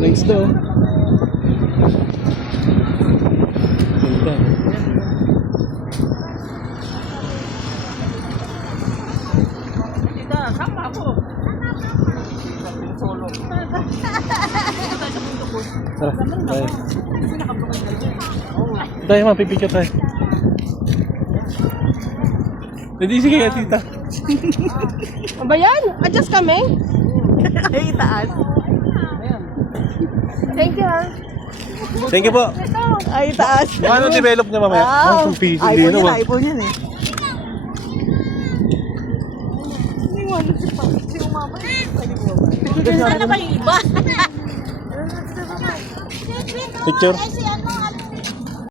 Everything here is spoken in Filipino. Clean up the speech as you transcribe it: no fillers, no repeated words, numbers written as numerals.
Nice to. Ganda. Sama ako. Solo. Tara, tayo. Tayo, mapipicture tayo. Hindi, sige ka, tita. Ano ba yan? Adjust kami? Ay, itaas. Thank you, ha. Thank you po. Ay, itaas. Paano develop niya mamaya? Wow. Ang piso iPhone din, yan, no? iPhone yan eh. Sana ba yung iba? Picture. Ay, si ano?